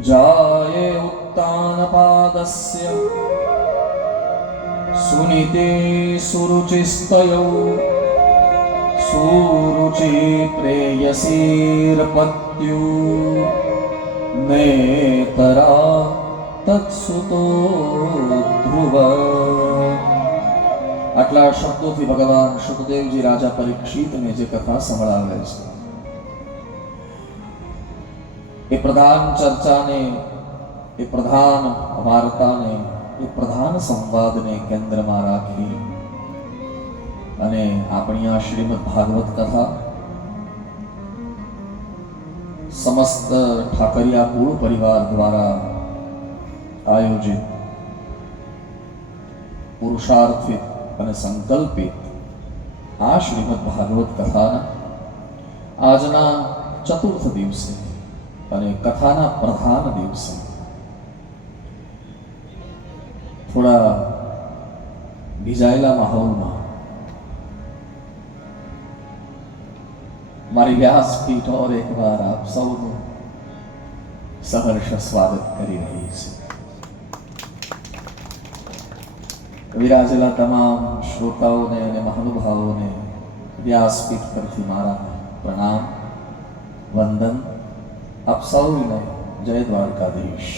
जाये उत्तानपादस्य सुनीते सुरुचिस्तयौ सुरुचि प्रेयसीर्पत्यु नेतरा तत्सुतो ध्रुव। આટલા શબ્દોથી ભગવાન શુકદેવજી રાજા પરીક્ષિતને જે કથા સંભળાવે છે એ પ્રધાન ચર્ચાને, એ પ્રધાન વાર્તાને, એ પ્રધાન સંવાદને કેન્દ્રમાં રાખી અને આપણી આ શ્રીમદ ભાગવત કથા સમસ્ત ઠાકરિયા કુળ પરિવાર દ્વારા આયોજિત, પુરુષાર્થિત અને સંકલ્પિત આ શ્રીમદ ભાગવત કથાના આજના ચતુર્થ દિવસે અને કથાના પ્રધાન દિવસે થોડા ભીજાયેલા માહોલમાં મારી વ્યાસપીઠ ઓર એક વાર આપ સૌનું સહર્ષ સ્વાગત કરી રહી છે। વિરાજેલા તમામ શ્રોતાઓને અને મહાનુભાવોને વ્યાસપીઠ પરથી મારા પ્રણામ, વંદન। આપ સૌને જય દ્વારકાધીશ।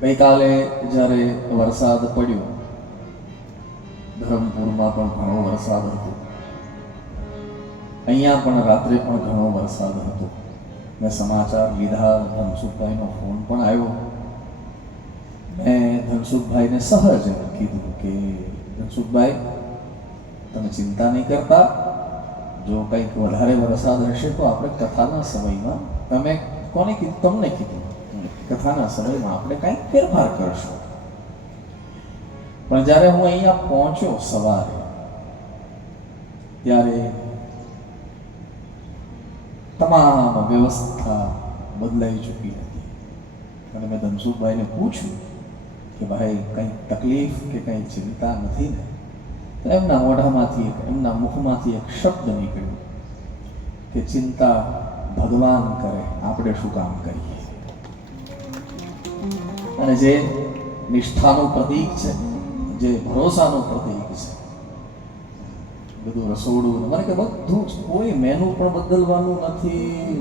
ગઈકાલે જ્યારે વરસાદ પડ્યો, ધરમપુરમાં પણ ઘણો વરસાદ હતો, અહીંયા પણ રાત્રે પણ ઘણો વરસાદ હતો। મેં સમાચાર લીધા, ધનસુખભાઈનો ફોન પણ આવ્યો। મેં ધનસુખભાઈને સહજ કીધું કે ધનસુખભાઈ, તમે ચિંતા નહીં કરતા, જો કંઈક વધારે વરસાદ હશે તો આપણે કથાના સમયમાં, તમે કોને કીધું? તમને કીધું, કથાના સમયમાં આપણે કંઈક ફેરફાર કરશું। પણ જ્યારે હું અહીંયા પહોંચ્યો સવારે, ત્યારે તમામ વ્યવસ્થા બદલાઈ ચૂકી હતી અને મેં ધનસુખભાઈને પૂછ્યું કે ભાઈ કંઈ તકલીફ કે કંઈ ચિંતા નથી ને? તો એમના મોઢામાંથી, એમના મુખમાંથી એક શબ્દ નીકળ્યો કે ચિંતા ભગવાન કરે, આપણે શું કામ કરીએ? અને જે નિષ્ઠાનું પ્રતીક છે, જે ભરોસાનું પ્રતીક છે, બધું રસોડું, મને કે બધું જ, કોઈ મેનુ પણ બદલવાનું નથી।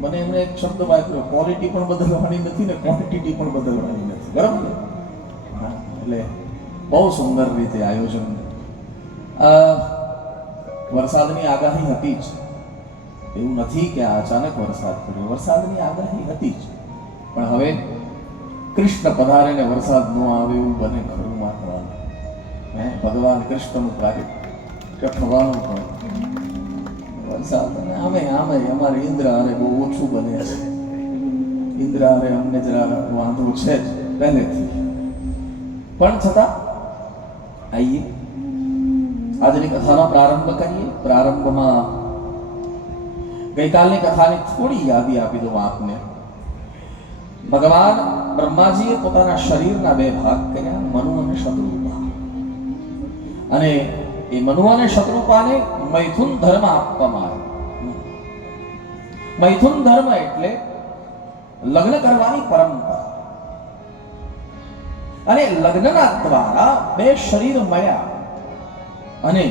મને એમણે એક શબ્દ વાપર્યો, ક્વોલિટી પણ બદલવાની નથી ને ક્વોન્ટિટી પણ બદલવાની નથી, બરાબર ને? હા, એટલે બહુ સુંદર રીતે આયોજન। વરસાદની આગાહી હતી જ, એવું નથી કે અચાનક વરસાદ પડ્યો, વરસાદની આગાહી હતી જ, પણ હવે કૃષ્ણ પધારે ને વરસાદ ન આવે એવું બને ખરું માનવાનું? ભગવાન કૃષ્ણનું કાર્ય થવાનું પણ વરસાદ, અને આમે અમારે ઇન્દ્ર હારે બહુ ઓછું બને છે। ઇન્દ્ર હારે અમને જરા વાંધો છે જ પહેલેથી, પણ છતાં આઈએ આજની કથાનો પ્રારંભ કરીએ। પ્રારંભમાં ગઈકાલની કથાની થોડી યાદી આપી દઉં આપને। ભગવાન બ્રહ્માજીએ પોતાના શરીરના બે ભાગ કર્યા, મનુ અને શત્રુપા, અને એ મનુ અને શત્રુપાને મૈથુન ધર્મ આપવામાં આવ્યો। મૈથુન ધર્મ એટલે લગ્ન કરવાની પરંપરા, અને લગ્નના દ્વારા બે શરીર મળ્યા અને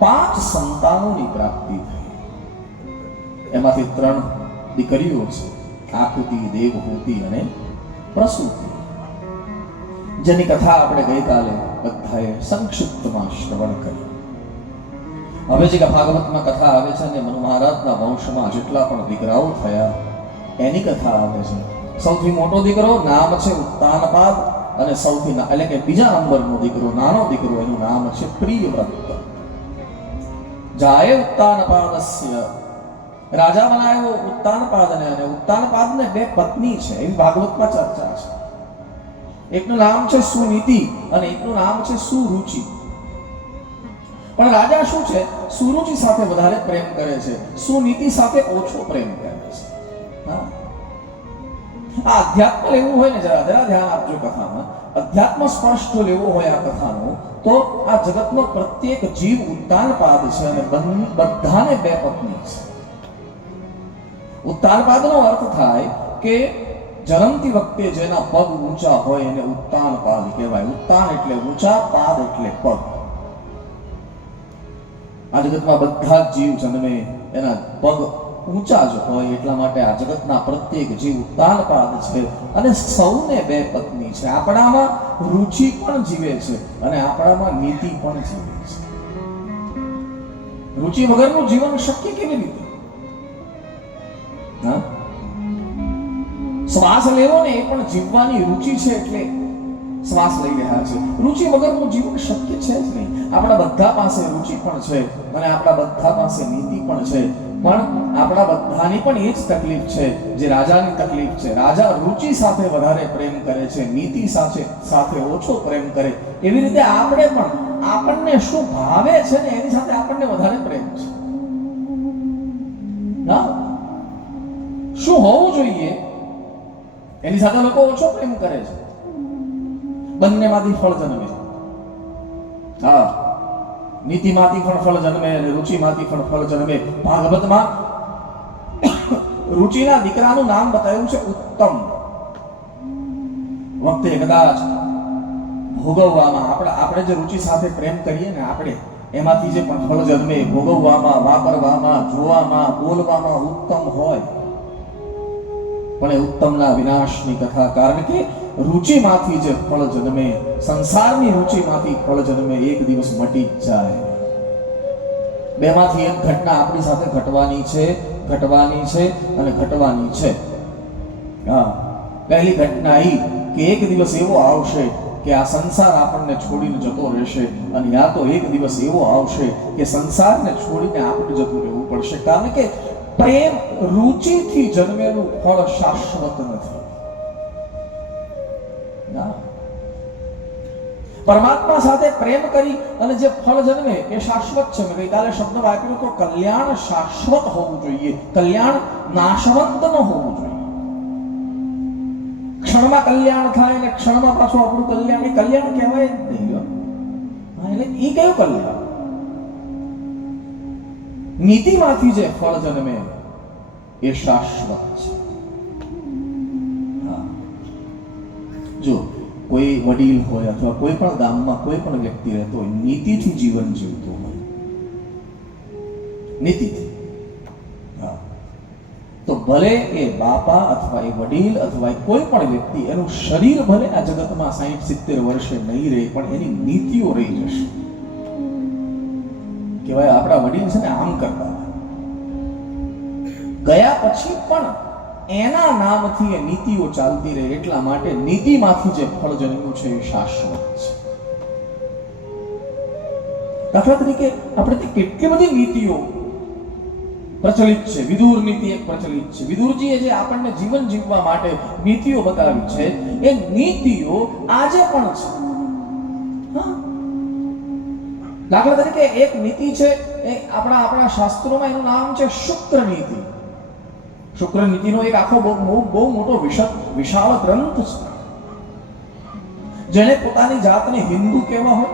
5 સંતાનોની પ્રાપ્તિ થઈ। એમાંથી 3 દીકરીઓ છે, આકૃતિ, દેવહૂતિ અને પ્રસૂતિ, જેની કથા આપણે ગઈકાલે બધાએ સંક્ષિપ્તમાં શ્રવણ કરી। હવે જે ભાગવતમાં કથા આવે છે ને, મનુ મહારાજના વંશમાં જેટલા પણ દીકરાઓ થયા એની કથા આવે છે। સૌથી મોટો દીકરો નામ છે ઉત્તાનપાદ, અને સૌથી એટલે કે બીજા નંબરનો દીકરો, નાનો દીકરો, એનું નામ છે પ્રિયવ્રત। જાય ઉત્તાનપાદસ્ય, રાજા બનાવ્યો ઉત્તાનપાદને, અને ઉત્તાનપાદને 2 પત્ની છે, એવી ભાગવતમાં ચર્ચા છે। એકનું નામ છે સુનીતિ અને એકનું નામ છે સુરુચિ। પણ રાજા શું છે, સુરુચિ સાથે વધારે પ્રેમ કરે છે, સુનીતિ સાથે ઓછો પ્રેમ કરે છે। હા, આ અધ્યાત્મ લેવું હોય ને જરા જરા ધ્યાન આપજો કથામાં. અધ્યાત્મ સ્પર્શ જો લેવો હોય આ કથાનો, તો આ જગતનો પ્રત્યેક જીવ ઉત્તાનપાદ છે અને બધાને બે પત્ની છે. ઉત્તાનપાદનો અર્થ થાય કે જન્મતી વખતે જેના પગ ઊંચા હોય એને ઉત્તાનપાદ કહેવાય. ઉત્તાન એટલે ઊંચા, પાદ એટલે પગ. આ જગતમાં બધા જ જીવ જન્મે એના પગ ઊંચા જ હોય, એટલા માટે આ જગતના પ્રત્યેક જીવ ઉત્તાનપાદ છે અને સૌને બે પત્ની છે. આપણામાં રુચિ પણ જીવે છે અને આપણામાં નીતિ પણ જીવે છે. રુચિ વગરનું જીવન શક્ય કેવી રીતે? શ્વાસ લેવો ને એ પણ જીવવાની રુચિ છે એટલે શ્વાસ લઈ રહ્યા છે. રુચિ વગરનું જીવન શક્ય છે જ નહીં. આપણા બધા પાસે રુચિ પણ છે અને આપણા બધા પાસે નીતિ પણ છે, પણ આપણા બધાની પણ એ જ તકલીફ છે જે રાજાની તકલીફ છે. રાજા રુચિ સાથે વધારે પ્રેમ કરે છે, નીતિ સાથે ઓછો પ્રેમ કરે. એવી રીતે આપણે પણ આપણને શું ભાવે છે ને એની સાથે આપણને વધારે પ્રેમ છે. ના, શું હોવું જોઈએ એની સાથે લોકો ઓછો પ્રેમ કરે છે. બંનેમાંથી ફળ જન્મે. હા, નીતિમાંથી પણ ફળ જન્મે અને રુચિમાંથી પણ ફળ જન્મે. ભાગવતમાં રુચિના દીકરાનું નામ બતાવ્યું છે ઉત્તમ. વખતે કદાચ ભોગવવામાં આપણે જે રુચિ સાથે પ્રેમ કરીએ ને, આપણે એમાંથી જે પણ ફળ જન્મે, ભોગવવામાં, વાપરવામાં, જોવામાં, બોલવામાં ઉત્તમ હોય, પણ એ ઉત્તમના વિનાશની કથા. કારણ કે રુચિમાંથી જે ફળ જન્મે, સંસારની રુચિમાંથી ફળ જન્મે, એક દિવસ મટી જ જાય. બેમાંથી એક ઘટના આપણી સાથે ઘટવાની છે અને ઘટવાની છે. હા, પહેલી ઘટના એ કે એક દિવસ એવો આવશે કે આ સંસાર આપણને છોડીને જતો રહેશે, અને યા તો એક દિવસ એવો આવશે કે સંસારને છોડીને આપણે જતું રહેવું પડશે. કારણ કે પ્રેમ રુચિથી જન્મેલું ફળ શાશ્વત નથી. પરમાત્મા સાથે પ્રેમ કરી અને જે ફળ જન્મે એ શાશ્વત છે. મેં ગઈકાલે શબ્દ વાપર્યો તો કલ્યાણ શાશ્વત હોવું જોઈએ, કલ્યાણ નાશવંત ન હોવું જોઈએ. ક્ષણમાં કલ્યાણ થાય અને ક્ષણમાં પાછું આપણું કલ્યાણ, એ કલ્યાણ કહેવાય જ નહીં. એટલે એ કયું કલ્યાણ? નીતિમાંથી જે ફળ જન્મે એ શાશ્વત છે. જો કોઈ વડીલ હોય અથવા કોઈ પણ ગામમાં કોઈ પણ વ્યક્તિ રહેતો હોય, નીતિથી જીવન જીવતો હોય, નીતિથી, તો ભલે એ બાપા અથવા એ વડીલ અથવા કોઈ પણ વ્યક્તિ, એનું શરીર ભલે આ જગતમાં 60-70 વર્ષે નહીં રહે, પણ એની નીતિઓ રહી જશે. કહેવાય આપણા વડીલ છે ને આમ કરતા, ગયા પછી પણ એના નામથી એ નીતિઓ ચાલતી રહે. એટલા માટે નીતિમાંથી જે ફળ જન્મ્યું છે એ શાશ્વત છે. દાખલા તરીકે આપણે કેટલી બધી નીતિઓ પ્રચલિત છે. વિદુર નીતિ એક પ્રચલિત છે. વિદુરજીએ જે આપણને જીવન જીવવા માટે નીતિઓ બતાવી છે, એ નીતિઓ આજે પણ છે. દાખલા તરીકે એક નીતિ છે, એ આપણા શાસ્ત્રોમાં એનું નામ છે શુક્ર નીતિ. શુક્ર નીતિનો એક આખો બહુ મોટો વિશાળ ગ્રંથ છે. જેને પોતાની જાતને હિન્દુ કહેવા હોય,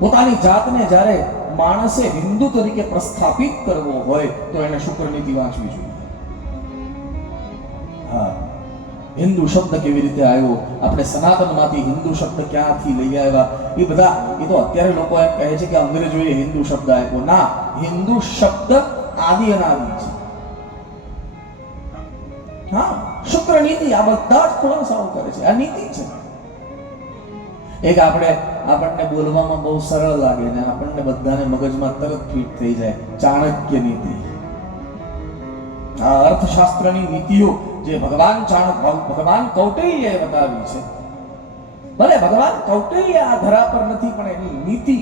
પોતાની જાતને જ્યારે માણસે હિન્દુ તરીકે પ્રસ્થાપિત કરવો હોય તો એને શુક્ર નીતિ વાંચવી જોઈએ. હા, હિન્દુ શબ્દ કેવી રીતે આવ્યો, આપણે સનાતનમાંથી હિન્દુ શબ્દ ક્યાંથી લઈ આવ્યા, એ બધા એ તો અત્યારે લોકો એમ કહે છે કે અંગ્રેજોએ હિન્દુ શબ્દ આપ્યો. ના, હિન્દુ શબ્દ આદિ અનાદિ છે. હા, શુક્ર નીતિ આ બધા જ ખુલાસાઓ કરે છે. આ નીતિ છે. એક આપણને બોલવામાં બહુ સરળ લાગે ને આપણને બધાને મગજમાં તરત ફિટ થઈ જાય, ચાણક્ય નીતિ. આ અર્થશાસ્ત્રની નીતિઓ જે ભગવાન કૌટિલ્યએ બતાવી છે. ભલે ભગવાન કૌટિલ્ય આ ધરા પર નથી, પણ એની નીતિ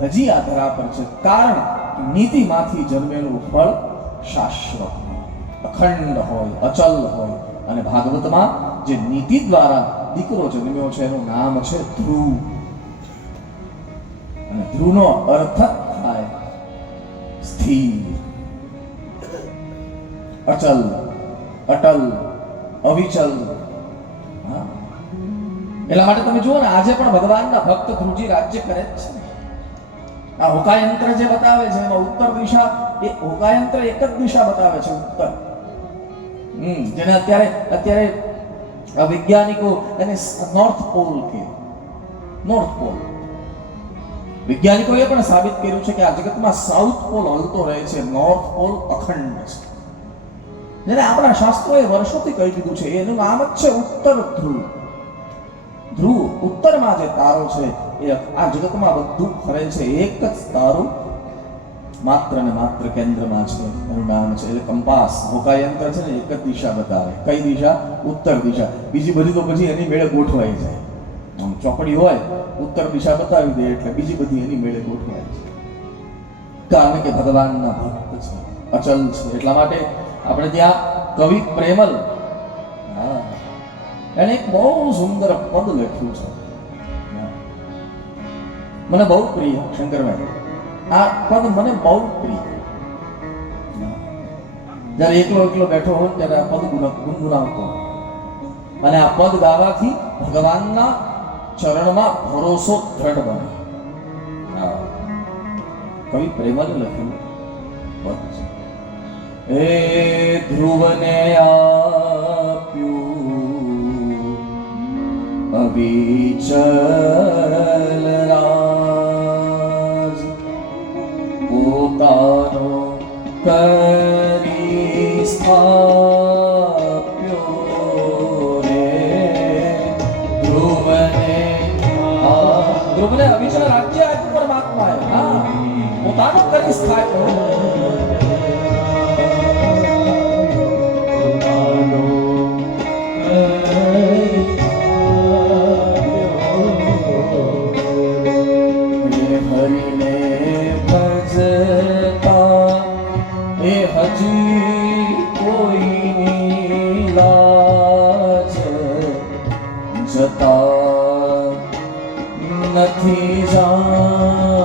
હજી આ ધરા પર છે. કારણ કે નીતિમાંથી જન્મેલું ફળ શાશ્વત, અખંડ હોય, અચલ હોય. અને ભાગવતમાં જે નીતિ દ્વારા દીકરો જન્મ્યો છે એનું નામ છે ધ્રુવ. અને ધ્રુવનો અર્થ થાય સ્થિર, અચલ, અટલ, અવિચલ. હા, એટલા માટે તમે જુઓ ને આજે પણ ભગવાનના ભક્ત ધ્રુવજી રાજ્ય કરે જ છે. આ હોકાયંત્ર જે બતાવે છે એમાં ઉત્તર દિશા, એ હોકાયંત્ર એક જ દિશા બતાવે છે, ઉત્તર. જેને અત્યારે વૈજ્ઞાનિકો એને નોર્થ પોલ કે નોર્થ પોલ. વૈજ્ઞાનિકોએ પણ સાબિત કર્યું છે કે આ જગતમાં સાઉથ પોલ હલતો રહે છે, નોર્થ પોલ અખંડ છે. જેને આપણા શાસ્ત્રોએ વર્ષોથી કહી દીધું છે, એનું નામ જ છે ઉત્તર ધ્રુવ. ધ્રુવ ઉત્તરમાં જે તારો છે એ આ જગતમાં બધું ફરે છે, એક જ તારો માત્ર ને માત્ર કેન્દ્રમાં છે, એનું નામ છે એટલે કંપાસ. હોકાયંત્ર છે ને એક જ દિશા બતાવે. કઈ દિશા? ઉત્તર દિશા. બીજી બધી તો પછી એની મેળે ગોઠવાઈ જાય. આમ ચોકડી હોય, ઉત્તર દિશા બતાવી દે એટલે બીજી બધી એની મેળે ગોઠવાય છે. કારણ કે ભગવાનના ભક્ત છે, અચલ છે. એટલા માટે આપણે ત્યાં કવિ પ્રેમલ, એને એક બહુ સુંદર પદ લખ્યું છે, મને બહુ પ્રિય. શંકરભાઈ, આ પદ મને બહુ પ્રિય. જ્યારે એકલો બેઠો હોય ત્યારે આ પદ ગુનગુનાવતો, અને આ પદ ગાવાથી ભગવાનના ચરણમાં ભરોસો દ્રઢ બને. કવિ પ્રેમલે લખ્યું પદ છે. એ ધ્રુવને આપ્યું અવિચલ રાજ, પોતાનો કરી સ્થાપ્યો રે. ધ્રુવને અવિચલ રાજ્ય આપ્યું પરમાત્માએ. હા, પોતાનો કરી સ્થાપ્યો. નથી જાણી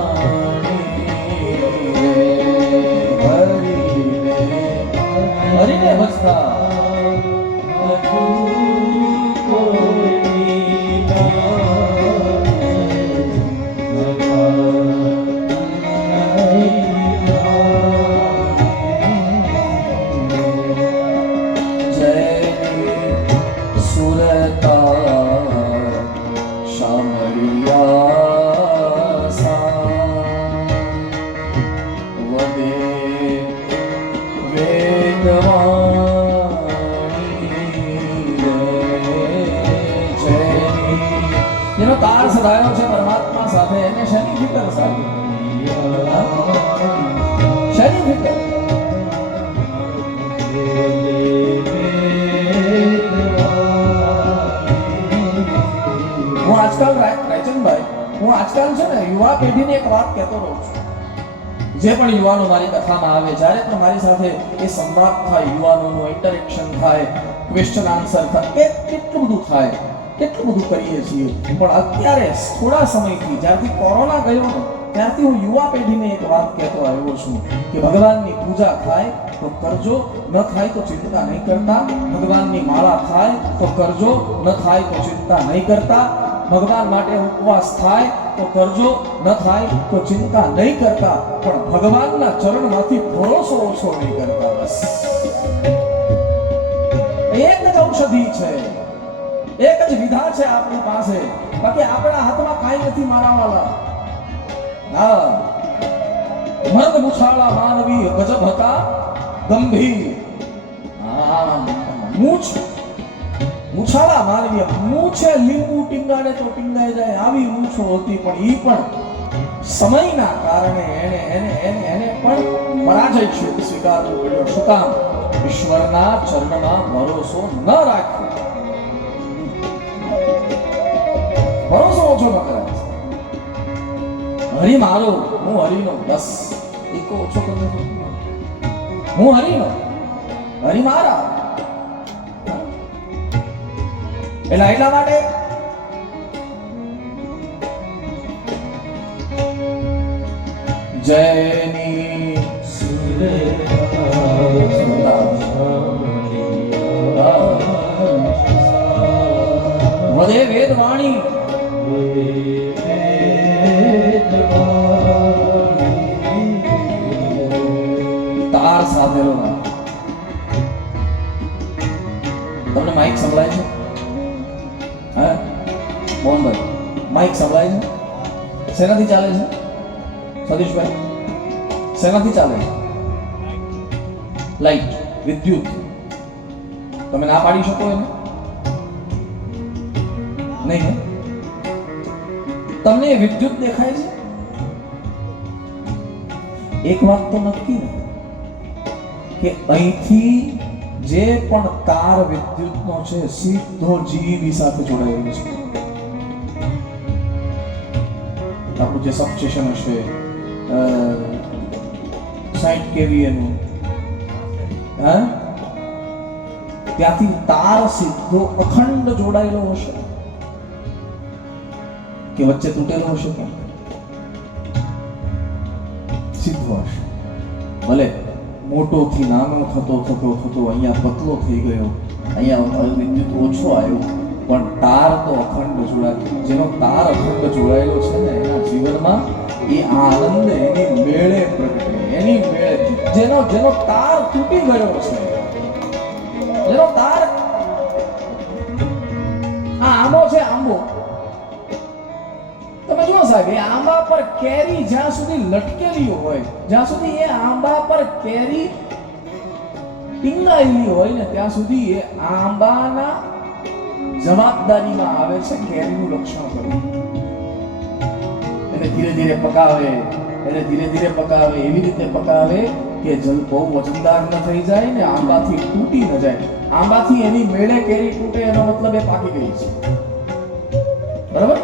હરિને ભજતા. જેનો તાર સદાયો છે પરમાત્મા સાથે, એને શેની ફિકર સાથે? શેની ફિકર? હું આજકાલ રાયચંદભાઈ, હું આજકાલ છે ને યુવા પેઢીની એક વાત કહેતો રહું છું. જે પણ યુવાનો મારી કથામાં આવે, જ્યારે પણ મારી સાથે એ સંવાદ થાય, યુવાનોનું ઇન્ટરેક્શન થાય, ક્વેશ્ચન આન્સર થાય, કેટલું બધું થાય, કેટલું બધું કરીએ છીએ. પણ અત્યારે થોડા સમયથી, જ્યારથી કોરોના ગયો ને ત્યારથી હું યુવા પેઢીને એક વાત કહેતો આવ્યો છું કે ભગવાનની પૂજા થાય તો કરજો, ન થાય તો ચિંતા નહીં કરતા. ભગવાનની માળા થાય તો કરજો, ન થાય તો ચિંતા નહીં કરતા. ભગવાન માટે ઉપવાસ થાય તો કરજો, ન થાય તો ચિંતા નહીં કરતા. પણ ભગવાનના ચરણમાંથી ભરોસો ઓછો નહીં કરતા. બસ એક જ ઔષધિ છે, એક જ વિધા છે આપણી પાસે. બાકી આપણા હાથમાં કાંઈ નથી મારા વાલા. હા, મર્દ મુછાળા માનવી ગજબ હતા ગંભીર. મૂછ મુછાળા માનવી, મૂછે લીંબુ ટીંગાડે તો ટીંગાઈ જાય, આવી મૂછો હતી. પણ ઈ પણ સમયના કારણે એને પણ પરાજય સ્વીકારવો પડ્યો. શું કામ? ઈશ્વરના ચરણમાં ભરોસો ન રાખ્યો, ભરોસો ઓછો ન કરે. હરિ મારો, હું હરિનો, બસ એકો ઓછો કરે. હું હરિનો, હરિ મારા. એટલા માટે જયની વધે વેદ વાણી તાર સાધેલો ના. તમને માઇક સંભળાય છે? હા મોહનભાઈ, માઇક સંભળાય છે? શેનાથી ચાલે છે સતીશભાઈ? શેનાથી ચાલે છે? લાઈટ, વિદ્યુત. તમે ના પાડી શકો એને? નહીં ને? તમને વિદ્યુત દેખાય છે? એક વાત તો નક્કી ને કે અહીંથી જે પણ તાર વિદ્યુતનો છે સીધો જીવી સાથે જોડાયેલો છે. આપણું જે સબસ્ટેશન હશે 60 kVA નું, હા, ત્યાંથી તાર સીધો અખંડ જોડાયેલો હશે કે વચ્ચે તૂટેલો હશે? કે સીધો હશે. ભલે મોટોથી નાનો થતો અહીંયા પતલો થઈ ગયો, અહીંયા વિદ્યુત ઓછો આવ્યો, પણ તાર તો અખંડ જોડાયેલો. જેનો તાર અખંડ જોડાયેલો છે ને એના જીવનમાં એ આનંદ એની મેળે પ્રગટે, એની મેળે. જેનો તાર તૂટી ગયો છે, જેનો તાર, આ આંબો છે, આંબો તમે જુઓ સાહેબ, એ આંબા પર કેરી જ્યાં સુધી લટકેલી હોય, જ્યાં સુધી એ આંબા પર કેરી ટીંગાયેલી હોય ને ત્યાં સુધી એ આંબાના જવાબદારીમાં આવે છે કેરીનું રક્ષણ કરવું. એને ધીરે ધીરે પકાવે, એવી રીતે પકાવે કે જલ બહુ વજનદાર ન થઈ જાય ને આંબાથી તૂટી ન જાય. આંબાથી એની મેળે કેરી તૂટે એનો મતલબ એ પાકી ગઈ છે. બરાબર?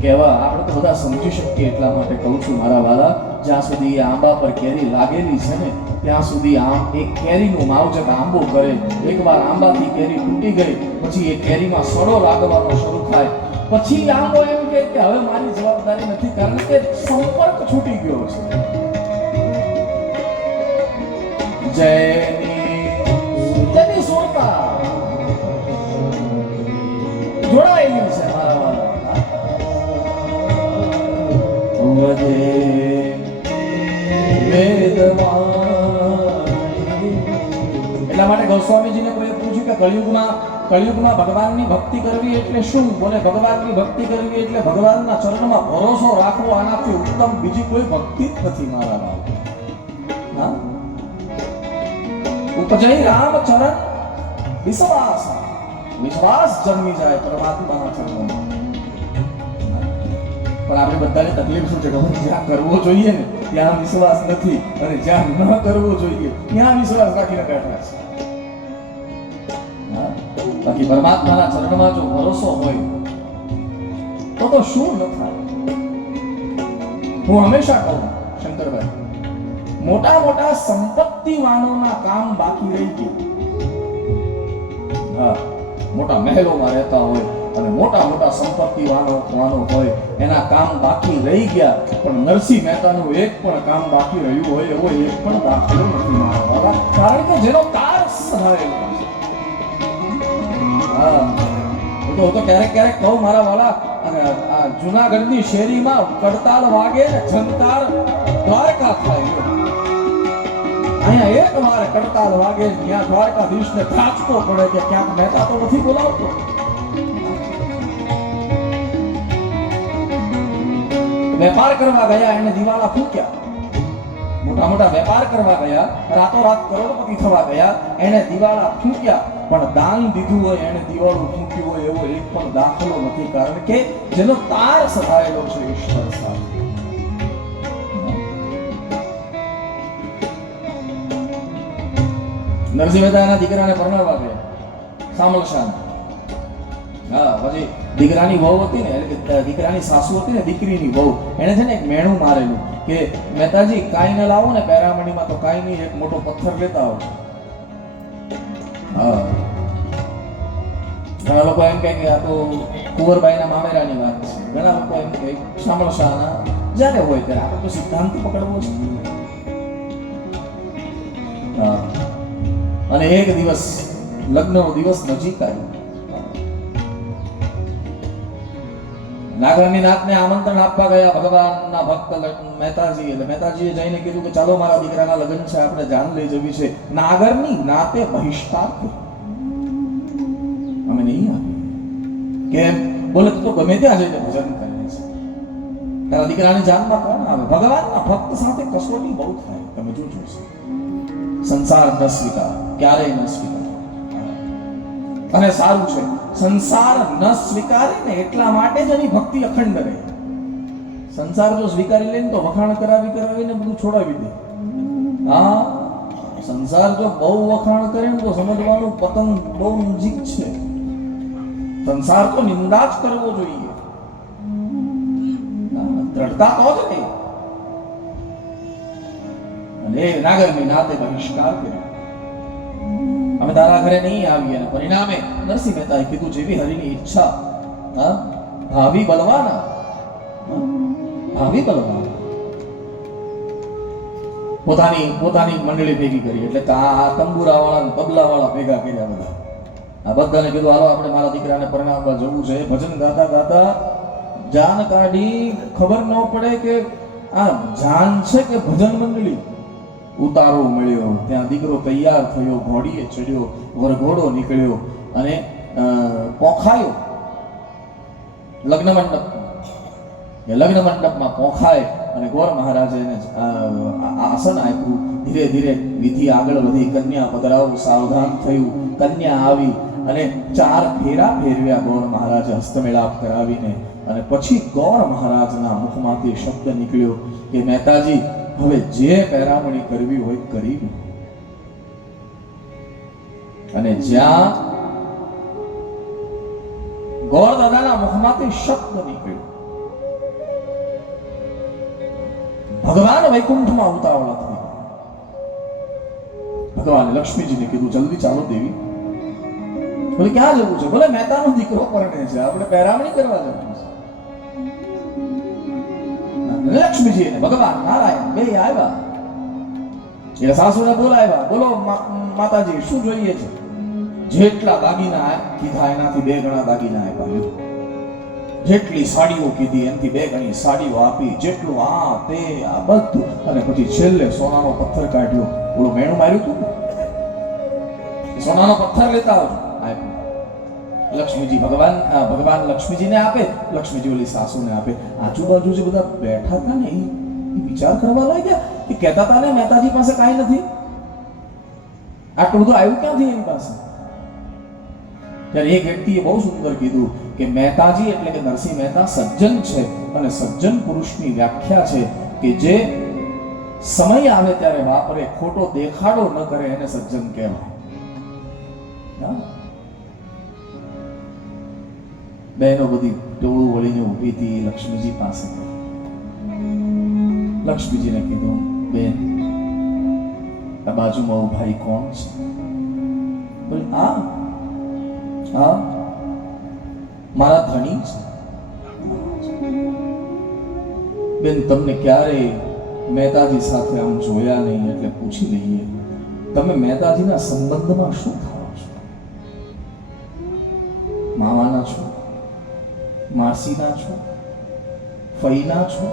કહેવા આપણે તો બધા સમજી શકીએ એટલા માટે કહું છું મારા વાલા, જ્યાં સુધી એ આંબા પર કેરી લાગેલી છે ને ત્યાં સુધી એક કેરીનું માવજત આંબો કરે. એકવાર આંબાથી કેરી તૂટી ગઈ પછી એ કેરીમાં સડો લાગવાનો શરૂ થાય. પછી આંબો એમ કહે કે હવે મારી જવાબદારી નથી, કારણ કે સંપર્ક છૂટી ગયો છે. જેની સોરતા જોડાયેલી છે મારા વાલા. એટલા માટે ગોસ્વામીજીને કોઈ પૂછ્યું કે કળિયુગમાં ભગવાનની ભક્તિ કરવી એટલે શું? બોલે ભગવાનની ભક્તિ કરવી એટલે ભગવાનના ચરણમાં ભરોસો રાખવો, આનાથી ઉત્તમ બીજી કોઈ ભક્તિ જ નથી મારા બાપ. હા, ઉપજઈ રામ ચરણ વિશ્વાસ જન્મી જાય પરમાત્માના ચરણોમાં. પણ આપણે બધાને તકલીફ શું છે કે જ્યાં કરવો જોઈએ ને ત્યાં વિશ્વાસ નથી, અને જ્યાં ન કરવો જોઈએ ત્યાં વિશ્વાસ રાખીને બેઠા છે. બાકી પરમાત્માના ચરણમાં જો ભરોસો હોય તો શું ન થાય. હું હંમેશા કહું શંકરભાઈ, મોટા સંપત્તિવાનોના કામ બાકી રહી ગયું. હા, મોટા મહેલોમાં રહેતા હોય અને મોટા સંપત્તિવાનો હોય એના કામ બાકી રહી ગયા, પણ નરસિંહ મહેતાનું એક પણ કામ બાકી રહ્યું હોય એવો એક પણ દાખલો નથી મારા બાબા. કારણ કે જેનો તાર સહાયેલો છે. હા, હું તો ક્યારેક કહું મારા વાલા, આ જુનાગઢની શેરીમાં કડતાલ વાગે ને ઝંકાર દ્વારકા થાય. અહીંયા એક વાર કડતાલ વાગે ત્યાં દ્વારકાધીશને થાચકો પડે કે ક્યાંક મહેતા તો નથી બોલાવતો. વેપાર કરવા ગયા એને દિવાળા ફૂંક્યા. મોટા વેપાર કરવા ગયા, રાતોરાત કરોડપતિ થવા ગયા, એને દિવાળા ફૂંક્યા. પણ દાન દીધું હોય એને દિવાળું ફૂંક્યું હોય એવો એક પણ દાખલો નથી. કારણ કે જેનો તાર સધાયેલો છે ઈશ્વર સાથે. નરસિંહ મહેતા એના દીકરાને પરણાવવા ગયા સામલશાન. હા, પછી દીકરાની વહુ હતી ને, એટલે કે દીકરાની સાસુ હતી ને, દીકરીની વહુ, એને છે ને એક મેણું મારેલું કે મહેતાજી કાંઈ ન લાવો ને પેરામણીમાં તો કાંઈ નહીં, એક મોટો પથ્થર લેતા આવો. હા, ઘણા લોકો એમ કહે કે આ તો કુંવરબાઈના મામેરાની વાત છે. ઘણા લોકો એમ કહે શામળશાહના, જ્યારે હોય ત્યારે આપણે તો સિદ્ધાંત પકડવો છે. હા, અને એક દિવસ લગ્નનો દિવસ નજીક આવ્યો. નાગરની નાથને આમંત્રણ આપવા ગયા ભગવાનના ભક્ત મહેતાજી. એટલે મહેતાજીએ જઈને કીધું કે ચાલો મારા દીકરાના લગ્ન છે, આપણે જાન લઈ જવી છે. નાગરની નાતે બહિષ્કાર કર્યો. અમે નહીં આપીએ. કેમ? બોલે તો ગમે ત્યાં જઈને ભજન કરે છે. તારા દીકરાની જાનમાં કોણ આવે? ભગવાનના ભક્ત સાથે કસોટી બહુ થાય. તમે જોજો. સંસાર ન સ્વીકાર, ક્યારેય ન સ્વીકાર. અને સારું છે સંસાર ન સ્વીકારે ને એટલા માટે જ એની ભક્તિ અખંડ રહે. સંસાર જો સ્વીકારી લે ને તો વખાણ કરાવીને બધું છોડાવી દે. હા, સંસાર જો બહુ વખાણ કરે ને તો સમજવાનું પતન બહુ નજીક છે. સંસાર તો નિંદા જ કરવો જોઈએ, દ્રઢતા તો જ નહીં. અને નાગરની નાતે બહિષ્કાર કર્યો. અમે તારા ઘરે નહીં આવીએ. અને પરિણામે નરસિંહ મહેતાએ કીધું જેવી હરિની ઈચ્છા. ભાવિ બલવાના, ભાવિ બલવાના. પોતાની મંડળી ભેગી કરી. એટલે આ તંબુરા વાળા તબલા વાળા ભેગા કર્યા બધા. આ બધાને કીધું હાલો આપણે મારા દીકરાને પરણાવવા જવું છે. ભજન ગાતા ગાતા જાન કાઢી. ખબર ન પડે કે આ જાન છે કે ભજન મંડળી. ઉતારો મળ્યો, ત્યાં દીકરો તૈયાર થયો, ઘોડીએ ચડ્યો, વરઘોડો નીકળ્યો અને પોખાયો લગ્ન મંડપમાં પોખાય. અને ગોર મહારાજે એને આસન આપ્યું. ધીરે ધીરે વિધિ આગળ વધી. કન્યા પધરાવું સાવધાન થયું. કન્યા આવી અને 4 ફેરા ફેરવ્યા ગોર મહારાજે હસ્તમેળાપ કરાવીને. અને પછી ગોર મહારાજના મુખમાંથી શબ્દ નીકળ્યો કે મહેતાજી હવે જે પહેરામણી કરવી હોય કરી. અને જ્યાં ગોર દાદાના મુખમાંથી શબ્દ નીકળ્યો, ભગવાન વૈકુંઠમાં ઉતાવળા થઈ. ભગવાને લક્ષ્મીજીને કીધું જલ્દી ચાલો દેવી. બોલે ક્યાં જવું છે? બોલે મહેતાનો દીકરો પરણે છે, આપણે પહેરામણી કરવા જવું છે. લક્ષ્મીજી અને ભગવાન નારાયણ બે આવ્યા. એટલે સાસુને બોલાવ્યા. બોલો માતાજી શું જોઈએ છે? જેટલા દાગીના કીધા એનાથી 2 ગણા દાગીના આપ્યા. જેટલી સાડીઓ કીધી એનાથી 2 ગણી સાડીઓ આપી. જેટલું આ તે આ બધું. અને પછી છેલ્લે સોનાનો પથ્થર કાઢ્યો. ઓલું મેણું માર્યું હતું, સોનાનો પથ્થર લેતા આવજો આપ્યું. લક્ષ્મીજી ભગવાન લક્ષ્મીજીને આપે. લક્ષ્મીજી ઓલી સાસુને આપે. આજુબાજુ જે બધા બેઠા હતા ને એ વિચાર કરવા લાગ્યા કે કહેતા હતા ને મહેતાજી પાસે કાંઈ નથી, આટલું બધું આવ્યું ક્યાંથી એની પાસે? ત્યારે એક વ્યક્તિએ બહુ સુંદર કીધું કે મહેતાજી એટલે કે નરસિંહ મહેતા સજ્જન છે. અને સજ્જન પુરુષની વ્યાખ્યા છે કે જે સમય આવે ત્યારે વાપરે, ખોટો દેખાડો ન કરે, એને સજ્જન કહેવાય. બહેનો બધી ટોળું વળીને ઊભી હતી. લક્ષ્મીજી પાસે લક્ષ્મીજીને કીધું બેન આ બાજુમાં ઉભા કોણ છે? બોલે આ મારા ધણી છે. બેન તમને ક્યારે મહેતાજી સાથે આમ જોયા નહીં એટલે પૂછી લઈએ, તમે મહેતાજીના સંબંધમાં શું થાઓ છો? મામાના છો, માસીના છો, ફઈના છો,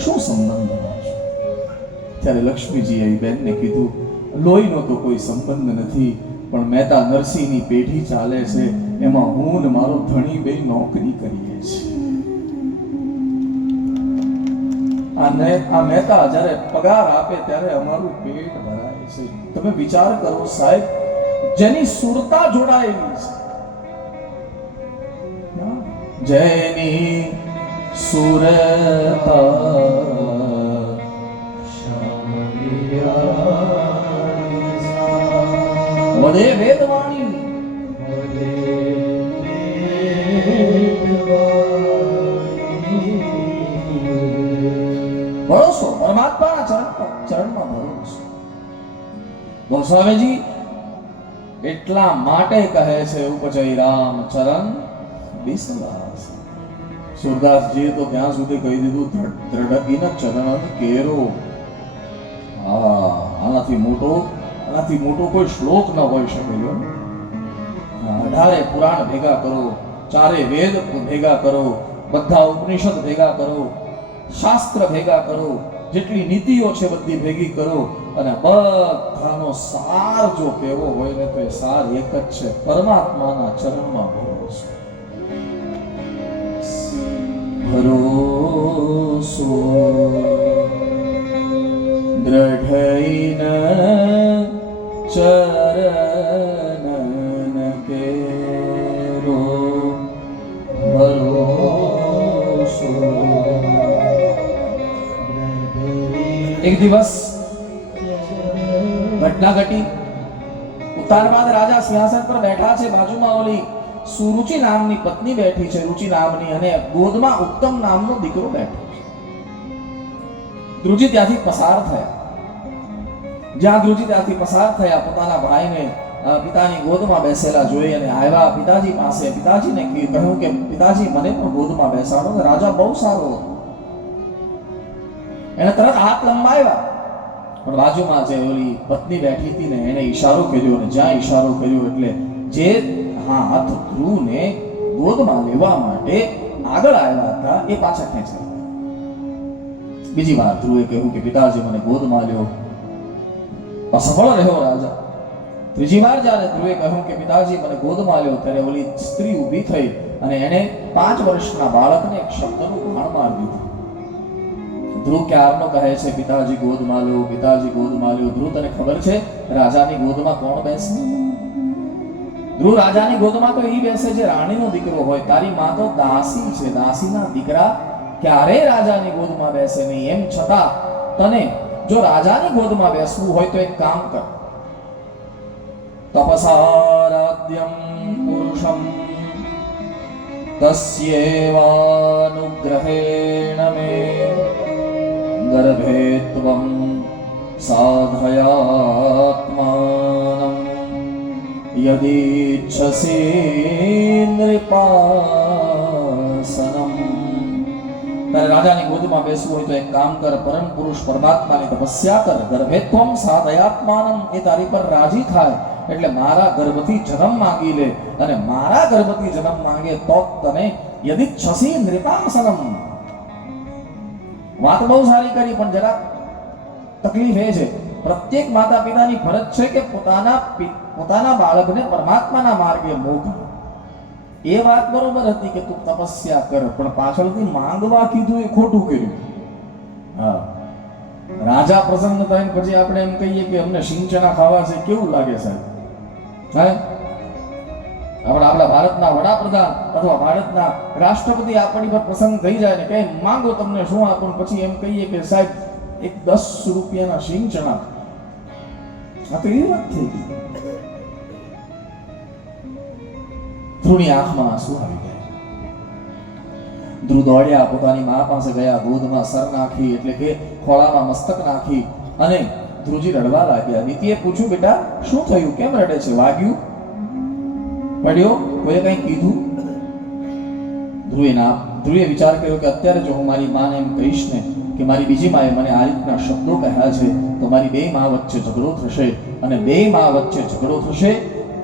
શું સંબંધમાં છો? ત્યારે લક્ષ્મીજીએ બેનને કીધું લોહીનો તો કોઈ સંબંધ નથી, પણ મહેતા નરસિંહની પેઢી ચાલે છે, એમાં હું ને મારો ધણી બે નોકરી કરીએ છીએ. આ મહેતા જ્યારે પગાર આપે ત્યારે અમારું પેટ ભરાય છે. તમે વિચાર કરો સાહેબ, જેની સુરતા જોડાયેલી છે, જેની સુરતા વદે વેદવાણી ભરોસો પરમાત્માના ચરણમાં ભરોસો. ગોસ્વામીજી એટલા માટે કહે છે ઉપજય રામ ચરણ વિશ્વાસ. સુરદાસજીએ તો ત્યાં સુધી કહી દીધું દ્રઢકીના ચરણ કેરો. આનાથી મોટો કોઈ શ્લોક ન હોઈ શકે. 18 પુરાણ ભેગા કરો, 4 વેદ ભેગા કરો, બધા ઉપનિષદ ભેગા કરો, શાસ્ત્ર ભેગા કરો, જેટલી નીતિઓ છે બધી ભેગી કરો અને બધાનો સાર જો કેવો હોય ને તો એ સાર એક જ છે, પરમાત્માના ચરણમાં ભરોસો. ભરોસો દ્રઢઈન ચરણન કેરો ભરોસો. એક દિવસ ઘટના ઘટી. ઉતાર બાદ રાજા સિંહાસન પર બેઠા છે, બાજુમાં ઓલી સુરુચિ નામની પત્ની બેઠી છે, રુચિ નામની, અને ગોદમાં ઉત્તમ નામનો દીકરો બેઠો છે. ધ્રુજી ત્યાંથી પસાર થયા. જ્યાં ધ્રુજી ત્યાંથી પસાર થયા, પોતાના ભાઈને પિતાની ગોદમાં બેસેલા જોઈ અને આવ્યા પિતાજી પાસે. પિતાજીને કહ્યું કે પિતાજી મને પણ ગોદમાં બેસાડો. રાજા બહુ સારો હતો, એને તરત હાથ લંબાવ્યા, પણ બાજુમાં જે ઓલી પત્ની બેઠી હતી ને એને ઈશારો કર્યો, અને જ્યાં ઈશારો કર્યો એટલે જે હાથ ધ્રુવને ગોદમાં લેવા માટે આગળ આવ્યા હતા એ પાછા ખેંચાયા. બીજી વાર ધ્રુવે કહ્યું કે પિતાજી મને ગોદમાં લ્યો. અસફળ રહ્યો રાજા. ત્રીજી વાર જ્યારે ધ્રુવે કહ્યું કે પિતાજી મને ગોદમાં લ્યો, ત્યારે ઓલી સ્ત્રી ઊભી થઈ અને એને 5 વર્ષના બાળકને એક શબ્દનું ઘાણ મારી દીધું. ધ્રુવ ક્યારનો કહે છે પિતાજી ગોદમાં લ્યો, પિતાજી ગોદમાં લ્યો. ધ્રુવ તને ખબર છે રાજાની ગોદમાં કોણ બેસે? ધ્રુવ રાજાની ગોદમાં તો એ બેસે જે રાણીનો દીકરો હોય. તારી માં તો દાસી છે, દાસીના દીકરા ક્યારેય રાજાની ગોદમાં બેસે નહીં. એમ છતાં તને જો રાજાની ગોદમાં બેસવું હોય તો એક કામ કર. તપસારાધ્યમ પુરુષમ તસ્યેવાનુગ્रहेण મે ગર્ભે ત્વં સાધયાત્માનં યદિચ્છસી નૃપાસનમ. તારે રાજાની ગોદમાં બેસવું હોય તો એક કામ કર, પરમ પુરુષ પરમાત્માની તપસ્યા કર. ગર્ભે ત્વં સાધયાત્માનં, એ તારી પર રાજી થાય એટલે મારા ગર્ભથી જન્મ માંગી લે, અને મારા ગર્ભથી જન્મ માંગે તો તને યદિચ્છસી નૃપાસનમ. વાત બહુ સારી કરી, પણ જરા તકલીફ એ છે, પ્રત્યેક માતા પિતાની ફરજ છે કે પોતાના બાળકને પરમાત્માના માર્ગે મોકલે. એ વાત બરોબર હતી કે તું તપસ્યા કર, પણ પાછળથી માંગવા કીધું એ ખોટું કર્યું. હા, રાજા પ્રસન્ન થાય પછી આપણે એમ કહીએ કે અમને સિંચના ખાવા છે, કેવું લાગે સાહેબ? આપણા ભારતના વડાપ્રધાન અથવા ભારતના રાષ્ટ્રપતિ આપણી પર પ્રસન્ન થઈ જાય ને કહે માંગો તમને શું આપું, પછી એમ કહીએ કે સાહેબ એક 10 રૂપિયાના સિંચના. આ તો એવી વાત થઈ ગઈ. ધ્રુવની આંખમાં આંસુ આવી ગયા. ધ્રુવ દોડ્યા, પોતાની મા પાસે ગયા, ગોદમાં સર નાખી એટલે કે ખોળામાં મસ્તક નાખી અને ધ્રુવજી રડવા લાગ્યા. નીતિએ પૂછ્યું બેટા શું થયું, કેમ રડે છે? વાગ્યું? પડ્યો? કોઈએ કંઈ કીધું? ધ્રુવે વિચાર કર્યો કે અત્યારે જો હું મારી માને એમ કહીશ ને કે મારી બીજી માએ મને આ રીતના શબ્દો કહ્યા છે તો મારી 2 મા વચ્ચે ઝઘડો થશે, અને 2 મા વચ્ચે ઝઘડો થશે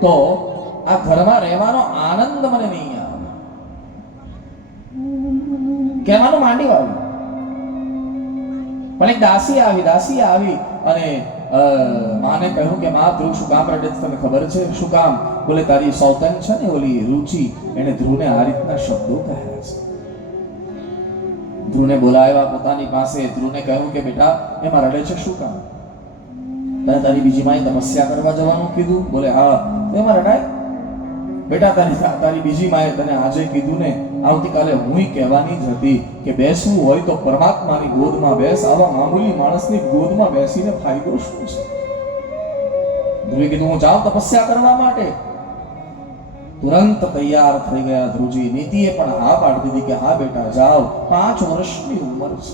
તો આ ઘરમાં રહેવાનો આનંદ મને નહીં આવે. કહેવાનું માંડી વાળું, પણ એક દાસી આવી અને માને કહ્યું કે માં ધ્રુવ શું કામ રડે છે તને ખબર છે? શું કામ? બોલે તારી સૌતન છે ને ઓલી રુચિ, એને ધ્રુવને આ રીતના શબ્દો કહ્યા છે. ધ્રુવને બોલાવ્યા પોતાની પાસે. ધ્રુવને કહ્યું કે બેટા એમાં રડે છે શું કામ? તને તારી બીજી માએ તપસ્યા કરવા જવાનું કીધું? બોલે હા. એમાં રડાય? બેટા તારી બીજી માએ તને આજે કીધું ને, આવતીકાલે હુંય કહેવાની જ હતી કે બેસવું હોય તો પરમાત્માની ગોદમાં બેસ, આવા મામૂલી માણસની ગોદમાં બેસીને ફાયદો શું છે? ધ્રુવે કીધું હું જાઉં તપસ્યા કરવા માટે. તુરંત તૈયાર થઈ ગયા ધ્રુવજી. નીતિએ પણ હા પાડી દીધી કે હા બેટા જાઓ, 5 વર્ષની ઉંમર છે.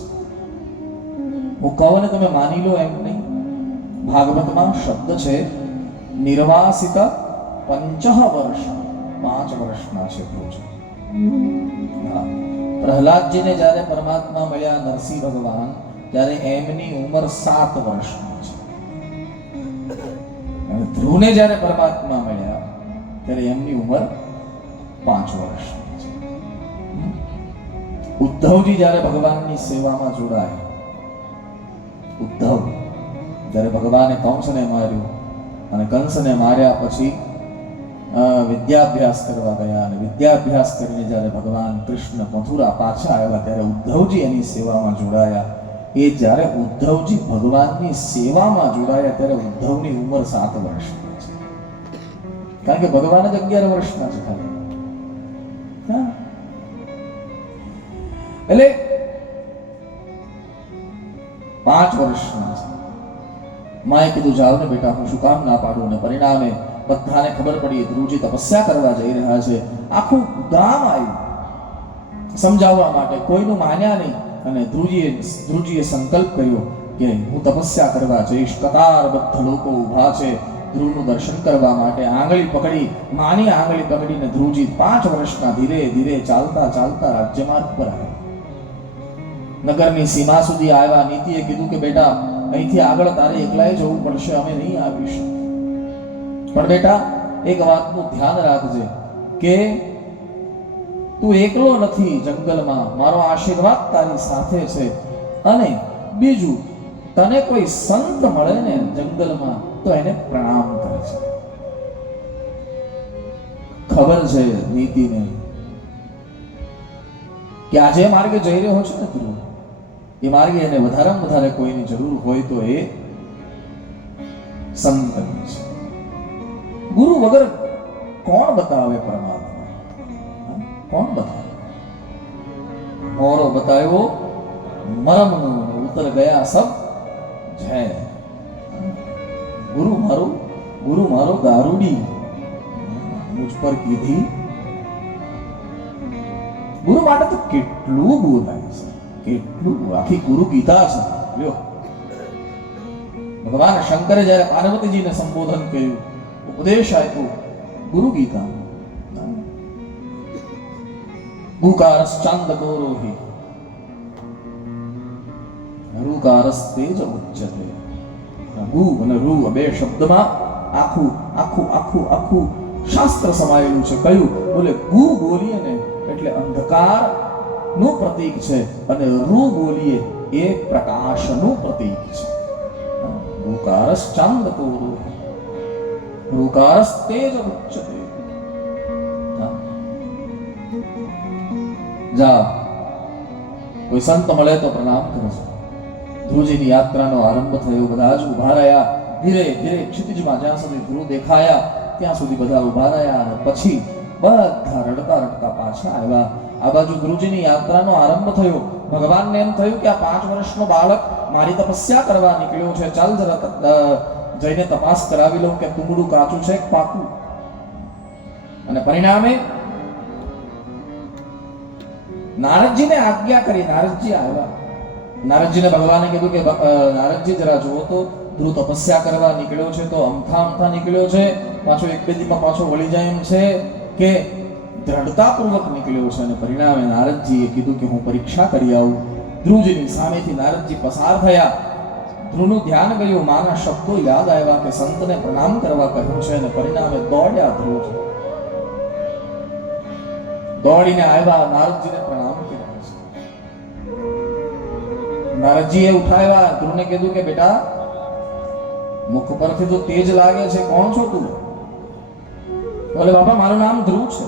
હું કહું ને તમે માની લો એમ નહીં. ભાગવતમાં શબ્દ છે નિર્વાસિત 5 વર્ષ, 5 વર્ષના છે ધ્રુવજી. પ્રહલાદજીને જ્યારે પરમાત્મા મળ્યા નરસિંહ ભગવાન, ત્યારે એમની ઉંમર 7 વર્ષની છે. અને ધ્રુવને જ્યારે પરમાત્મા મળ્યા ત્યારે એમની ઉંમર 5 વર્ષની છે. ઉદ્ધવજી જ્યારે ભગવાનની સેવામાં જોડાયા, ઉદ્ધવ જ્યારે ભગવાને કંસને માર્યું અને કંસને માર્યા પછી વિદ્યાભ્યાસ કરવા ગયા અને વિદ્યાભ્યાસ કરીને જ્યારે ભગવાન કૃષ્ણ મથુરા પાછા આવ્યા ત્યારે ઉદ્ધવજી એની સેવામાં જોડાયા. એ જ્યારે ઉદ્ધવજી ભગવાનની સેવામાં જોડાયા ત્યારે ઉદ્ધવની ઉંમર 7 વર્ષની છે. કારણ કે ભગવાન જ 11 વર્ષના છે ખાલી. એટલે 5 વર્ષના છે. માએ કીધું જાવ ને બેટા, હું શું કામ ના પાડું. અને પરિણામે બધાને ખબર પડી ધ્રુવજી તપસ્યા કરવા જઈ રહ્યા છે. આખું ગામ આવ્યું સમજાવવા માટે, કોઈનું માન્યા નહીં. અને ધ્રુવજીએ સંકલ્પ કર્યો કે હું તપસ્યા કરવા જઈશ. કતારબદ્ધ લોકો ઊભા છે ધ્રુવનું દર્શન કરવા માટે. આંગળી પકડી, માની આંગળી પકડીને ધ્રુવજી 5 વર્ષના ધીરે ધીરે ચાલતા ચાલતા રાજ્યમાર્ગ પર આવ્યા. નગરની સીમા સુધી આવ્યા. નીતિએ કીધું કે બેટા, અહીંથી આગળ તારે એકલાએ જવું પડશે, અમે નહીં આવીશું. પણ બેટા, એક વાતનું ધ્યાન રાખજે કે તું એકલો નથી જંગલમાં, મારો આશીર્વાદ તારી સાથે છે. અને બીજું, તને કોઈ સંત મળે ને જંગલમાં તો એને પ્રણામ કરે છે. ખબર છે નીતિને કે આજે માર્ગે જઈ રહ્યો છે ને ધ્રુવ, એ માર્ગે એને વધારેમાં વધારે કોઈની જરૂર હોય તો એ સંતની છે. ગુરુ વગર કોણ બતાવે પરમાત્મા? કોણ બતાવે? મોરો બતાવ્યો મરમનું, ઉતર ગયા સબ જય. ગુરુ મારો દારૂડી મુझ પર કીધી. ગુરુ માટે તો કેટલું બોલાય છે, કેટલું. આખી ગુરુ ગીતા છે. લ્યો, ભગવાન શંકરે જ્યારે પાર્વતીજીને સંબોધન કર્યું, ઉપદેશ આપ્યો, ગુરુ ગીતા. ગુકારસ ચાંદકોરોહિ રૂકારસ તેજ ઉચ્ચતે. ગુ અને રૂ બે શબ્દમાં આખું આખું આખું આખું શાસ્ત્ર સમાયેલું છે. કયું? બોલે ગુ બોલીએ ને એટલે અંધકાર નું પ્રતીક છે, અને રૂ બોલીએ એ પ્રકાશનું પ્રતીક છે. રૂકારસ ચાંદકોરોહિ રૂકારસ તેજ ઉચ્ચતે. જા, કોઈ સંત મળે તો પ્રણામ કરજો. ધ્રુવજીની યાત્રાનો આરંભ થયો. બધા જ ઉભા રહ્યા. ધીરે ધીરે ક્ષિતિજમાં જ્યાં સુધી ધ્રુવ દેખાયા ત્યાં સુધી બધા ઉભા રહ્યા. અને પછી બધા રડતા રડતા પાછા આવ્યા. આ બાજુ ધ્રુવજીની યાત્રાનો આરંભ થયો. ભગવાનને એમ થયું કે આ 5 વર્ષનો બાળક મારી તપસ્યા કરવા નીકળ્યો છે, ચાલ જરા જઈને તપાસ કરાવી લઉં કે તુંબડું કાચું છે કે પાકું. અને પરિણામે નારદજીને આજ્ઞા કરી. નારદજી આવ્યા. નારદજીને ભગવાને કીધું કે નારદજી જરા જુઓ તો, ધ્રુવ તપસ્યા કરવા નીકળ્યો છે તો અમથા નીકળ્યો છે, પાછો 1-2 દીમાં પાછો વળી જાય એમ છે કે દ્રઢતાપૂર્વક નીકળ્યો છે. અને પરિણામે નારદજીએ કીધું કે હું પરીક્ષા કરી આવું. ધ્રુવજીની સામેથી નારદજી પસાર થયા. ધ્રુવનું ધ્યાન ગયું, માના શબ્દો યાદ આવ્યા કે સંતને પ્રણામ કરવા કહ્યું છે. અને પરિણામે દોડ્યા ધ્રુવજી. દોડીને આવ્યા, નારદજીને પ્રણામ કર્યા છે. નારદજીએ ઉઠાવ્યા. ધ્રુવને કીધું કે બેટા, મુખ પરથી તો તેજ લાગે છે, કોણ છો તું? બોલે બાપા, મારું નામ ધ્રુવ છે.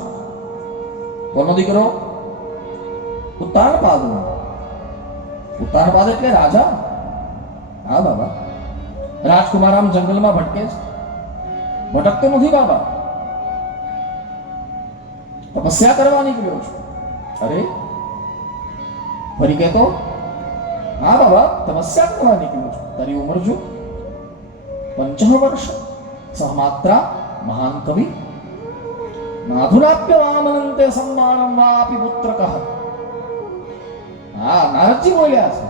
કોનો દીકરો? ઉત્તાનપાદનો. ઉત્તાનપાદ એટલે રાજા. હા બાબા, રાજકુમાર આમ જંગલમાં ભટકે છે. ભટકતો નથી બાબા, તપસ્યા કરવા નીકળ્યો છું. અરે ફરી કહેતો, હા બાબા, તપસ્યા કરવા નીકળ્યો છું. તારી ઉંમર જો 50 વર્ષ. સહમાત્રા મહાન કવિ. નાધુરાપ્ય વામનંતે સમ્માનમ વાપી પુત્રકઃ. હા, નારદજી બોલ્યા છે.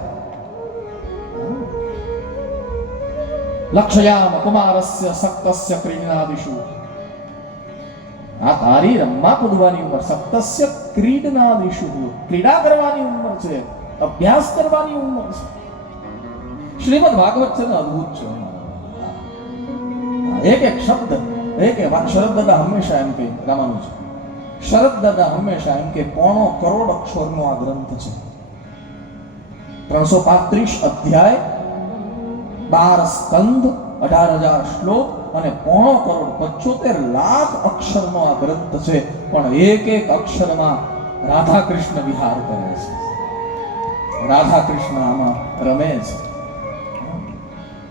લક્ષયામ કુમારસ્ય સક્તસ્ય ક્રીડનાદિષુ. આ તારી રમવા કૂદવાની ઉંમર. સક્તસ્ય ક્રીડનાદિષુ, ક્રીડા કરવાની ઉંમર છે, અભ્યાસ કરવાની ઉંમર છે. શ્રીમદ ભાગવત છે ને, અદ્ભુત છે. એક એક શબ્દ શરદ દાદા હંમેશા એમ કહે, રામાનુજ શરદ દાદા હંમેશા એમ કે 1.25 કરોડ અક્ષરનો આ ગ્રંથ છે. 335 અધ્યાય, 12 સ્કંદ, 18,000 શ્લોક અને 1.25 કરોડ 75 લાખ અક્ષરનો આ ગ્રંથ છે. પણ એક એક અક્ષરમાં રાધા કૃષ્ણ વિહાર કરે છે, રાધા કૃષ્ણ આમાં રમે છે.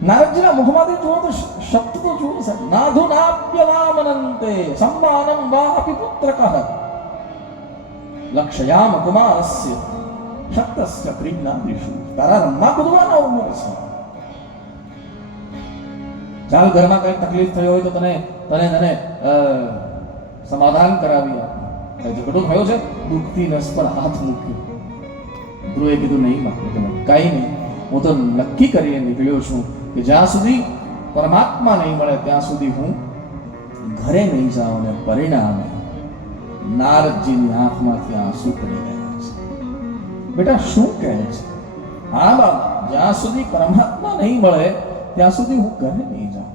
નારદજીના મુખમાંથી જુઓ તો શબ્દ તો જુઓ સાહેબ, નાધુ નાપ્ય વામનંતે સંમાનમ વાપી પુત્રકઃ લક્ષ્યામ કુમારસ્ય શક્તસ્ય પ્રિજ્ઞાદિષુ. તારા રમવા કૂદવાનો ઉંમર છે. ચાલ ઘરમાં કઈ તકલીફ થઈ હોય તો તને તને તને સમાધાન કરાવી આપું. કઈ ઝઘડો થયો છે, દુઃખથી નસ પર હાથ મૂક્યો. ધ્રુવે કીધું નહીં માં, કઈ નહીં, હું તો નક્કી કરીને નીકળ્યો છું કે જ્યાં સુધી પરમાત્મા નહીં મળે ત્યાં સુધી હું ઘરે નહીં જાઉં. અને પરિણામે નારદજીની આંખમાંથી આંસુ પડી ગયા છે. બેટા શું કહે છે? હા બાબા, જ્યાં સુધી પરમાત્મા નહીં મળે ત્યાં સુધી હું ઘરે નહીં જાઉં.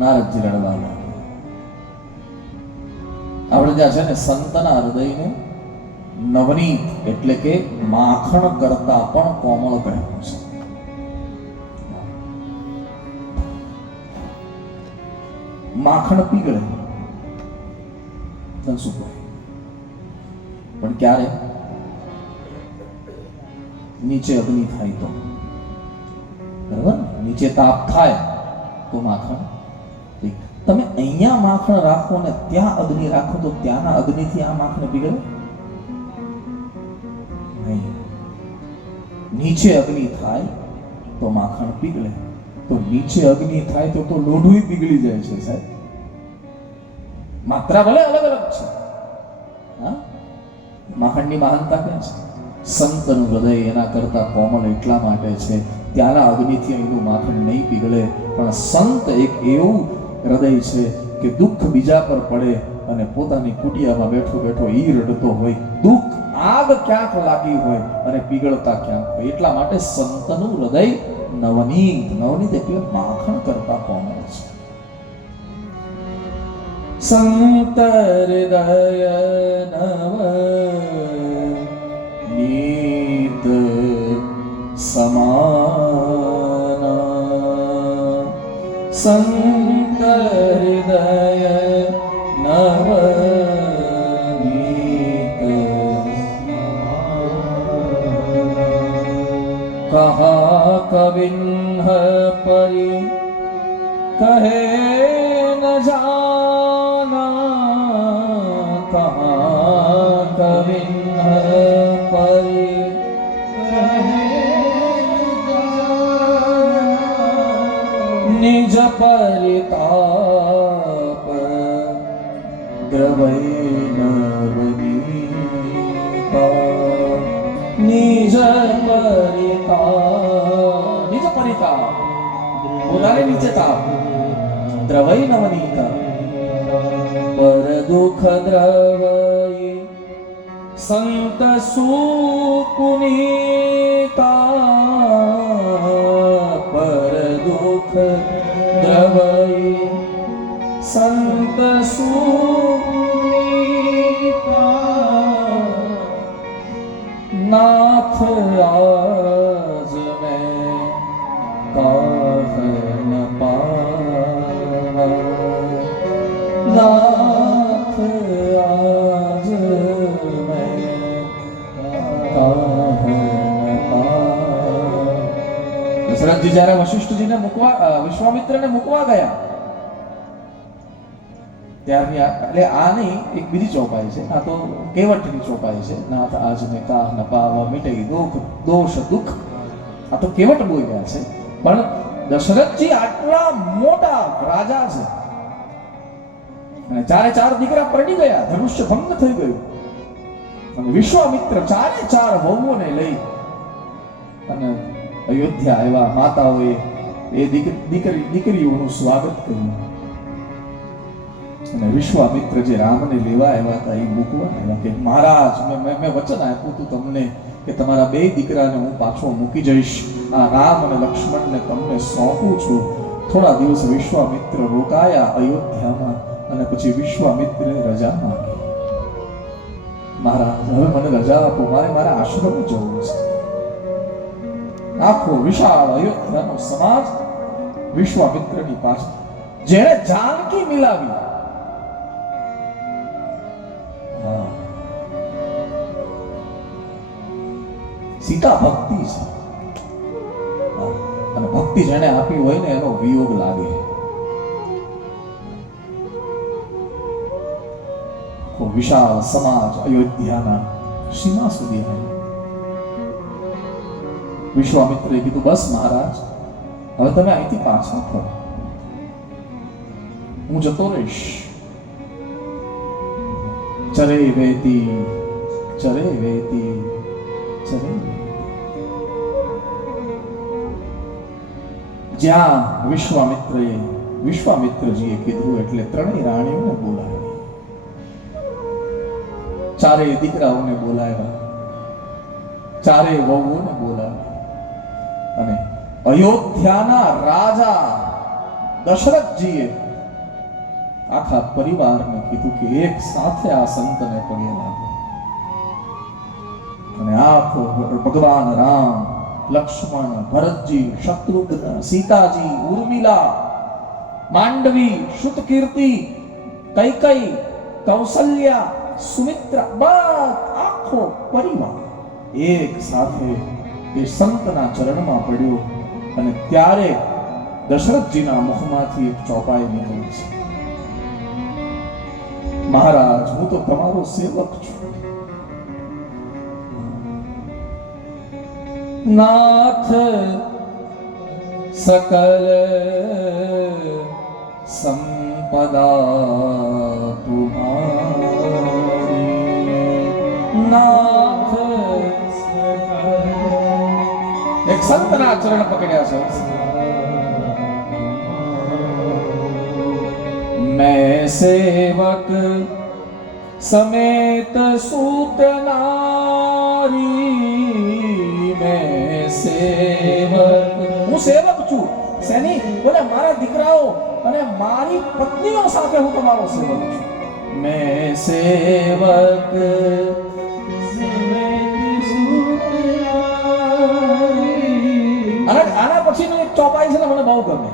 નારદજી રડવા લાગ્યા. આપણે ત્યાં છે ને સંતના હૃદયને નવનીત એટલે કે માખણ કરતા પણ કોમળ કહ્યું છે. માખણ પીગળે પણ ક્યારે? નીચે અગ્નિ થાય તો, બરાબર? નીચે તાપ થાય તો માખણ. તમે અહીંયા માખણ રાખો ને ત્યાં અગ્નિ રાખો તો ત્યાંના અગ્નિથી આ માખણ પીગળે નહીં. નીચે અગ્નિ થાય તો માખણ પીગળે, તો નીચે અગ્નિ થાય તો લોઢું પીગળી જાય છે સાહેબ. માત્રા ભલે અલગ અલગ છે, હા, માખણની મહાનતા ક્યાં છે? સંતનું હૃદય એના કરતા કોમળ એટલા માટે છે, ત્યાંના અગ્નિથી અહીંનું માખણ નહીં પીગળે. પણ સંત એક એવું હૃદય છે કે દુઃખ બીજા પર પડે અને પોતાની કુટિયામાં બેઠો બેઠો ઈ રડતો હોય, દુઃખ આગ ક્યાંક લાગી હોય અને પીગળતા ક્યાંક હોય. એટલા માટે સંતનું હૃદય નવનીત, નવનીત એટલે માખણ કરતા કોમળ છે. સંત હૃદય નવનીત સમાન, સંત હૃદય નવનીત કહા કવિન્હ પરી કહે ન જાના, કહા કવિન્હ પરી નિજ પરિતાપ દ્રવૈ નવનીતા, નિજ પરિતાપ પોતાને નીચે તાપ દ્રવૈ નવનીતા, પર દુઃખ દ્રવૈ સંત સુપુનીતા, પર દુઃખ દ્રવૈ સંત સુપુનીતા, નાથ આજ મેં કાહ ન પાવા, નાથ આજ મેં કાહ ન પાવા. દશરથજી જ્યારે વશિષ્ઠજીને મૂકવા, વિશ્વામિત્રને મૂકવા ગયા ત્યારની એટલે આ નહીં, એક બીજી ચોપાઈ છે. આ તો કેવટની ચોપાઈ છે. નાથ આજ મેં કાહ ન પાવા, મિટઈ દુઃખ દોષ દુઃખ. આ તો કેવટ બોલ્યા છે. પણ દશરથજી આટલા મોટા રાજા છે અને ચારે ચાર દીકરા પરણી ગયા, ધનુષ્ય ભંગ થઈ ગયું અને વિશ્વામિત્ર ચારે ચાર વહુઓને લઈ અને અયોધ્યા આવ્યા. માતાઓએ એ દીકરીઓનું સ્વાગત કર્યું અને વિશ્વામિત્ર જે રામને લેવા આવ્યા હતા એ મૂકવા આવ્યા કે મહારાજ મેં વચન આપ્યું હતું તમને કે તમારા બે દીકરાને હું પાછો મૂકી જઈશ, આ રામ અને લક્ષ્મણને તમને સોંપું છું, થોડા દિવસ વિશ્વામિત્ર રોકાયા અયોધ્યામાં અને પછી વિશ્વામિત્રે રજા માંગી. મહારાજ, હવે મને રજા આપો, મારે મારા આશ્રમ જવું છે. આખો વિશાળ અયોધ્યાનો સમાજ વિશ્વામિત્રની પાછળ, જેણે જાનકી મિલાવી. સીતા ભક્તિ છે અને ભક્તિ જેને આપી હોય ને એનો વિયોગ લાગે. વિશાળ સમાજ અયોધ્યાના સીમા સુધી આવ્યો. વિશ્વામિત્રે કીધું, બસ મહારાજ, હવે તમે અહીંથી પાછા ફરો, હું જતો રહીશ. ચરે વેતી ચરે વેતી ચરે. જ્યાં વિશ્વામિત્રજીએ કીધું એટલે ત્રણેય રાણીઓને બોલાવી, ચારેય દીકરાઓને બોલાવ્યા, ચારેય વહુઓને બોલાવ્યા અને અયોધ્યાના રાજા દશરથજીએ આખા પરિવારને કીધું કે એક સાથે આ સંતને પગે લાગો. અને આખો ભગવાન રામ, લક્ષ્મણ, ભરતજી, શત્રુઘ્ન, સીતાજી, ઉર્મિલા, માંડવી, શુતકીર્તિ, કૈકેયી, કૌશલ્યા, સુમિત્રા, આખો પરિવાર એક સાથે એ સંતના ચરણમાં પડ્યો. અને ત્યારે દશરથજીના મુખમાંથી એક ચોપાઈ નીકળી છે, મહારાજ, હું તો તમારો સેવક છું. નાથ સકલ સંપદા તુમ્હારી. નાથ એક સંતના ચરણ પકડ્યા છે. मैं सेवक समेत सूत नारी. मैं सेवक, હું સેવક છું. શેની? બોલે મારા દીકરાઓ અને મારી પત્નીઓ સાથે હું તમારો સેવક છું. मैं सेवक અને આના પછીનું એક ચોપાઈ છે ને, મને બહુ ગમે.